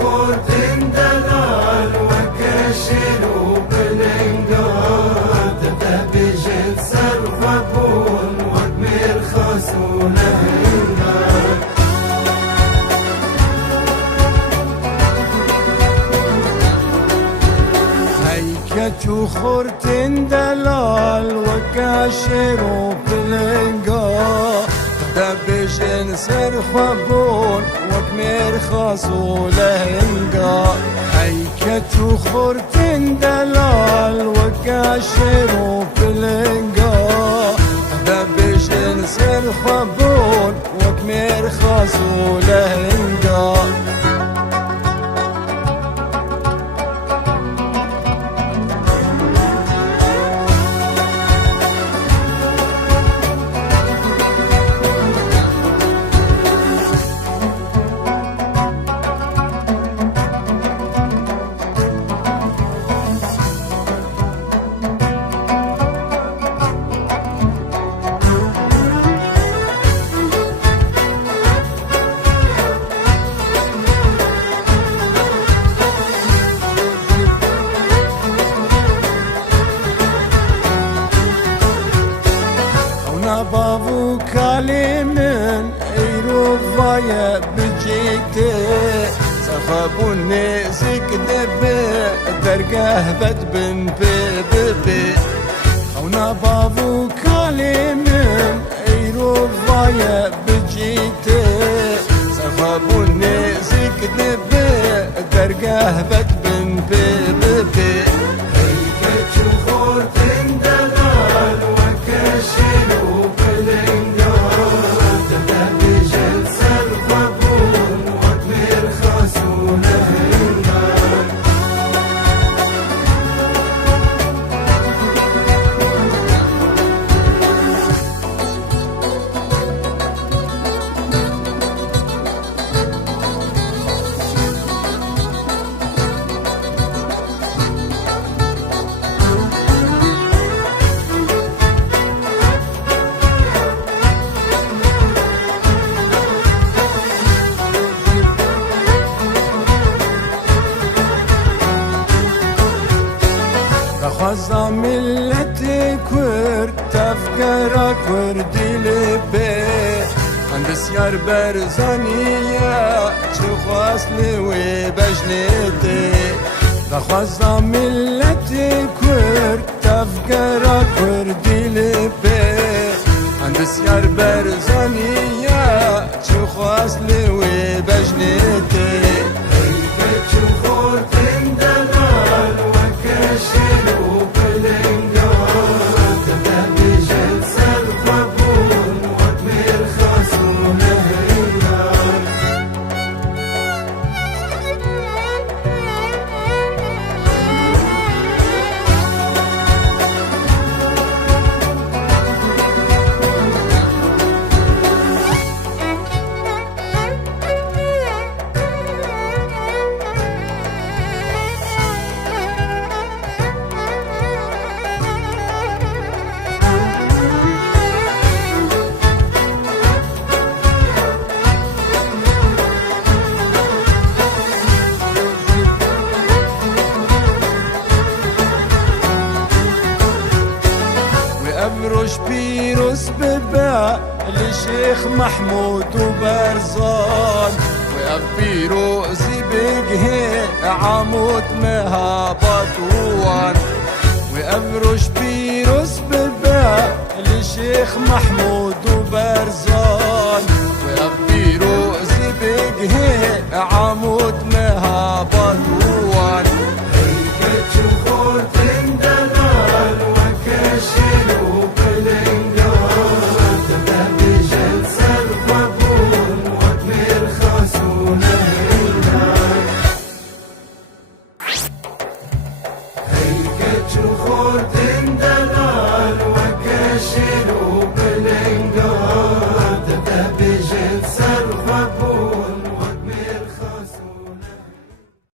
خورد دلال وكشل وبلنقاد تبجل سرفبون وكمير خاسونه هيكت وخورد دلال وكشل وبلنقاد دبجن سرفبون وكمير خاسولهنقا هيكت وخورتن دلال وكاشر وبلنقا دبجن سرفبون وكمير خاسولهنقا بابو كالمن ايروفايا بجيته سخابوني زكدبه درقه بدبن بببي اونا بابو كالمن ايروفايا بجيته سخابوني زكدبه درقه بدبن بببي هيكت وخورتن دلال وكشلو خزا ملتي كورد تفكر كردي لبي عند سيار برزانية تخواس لوي بجنيتي خزا ملتي كورد تفكر كردي لبي عند سيار برزانية تخواس لوي بجنيتي هيكت وخورد دلال وكشل أبرش بيروس بباع لشيخ محمود وبرزان وأبيرو زبقه عمود مهابط وان وأبرش بيروس بباع لشيخ محمود وبرزان وأبيرو زبقه عمود مهابط وان هيكت وخورتن دلال وكشل خورد دلال وكشل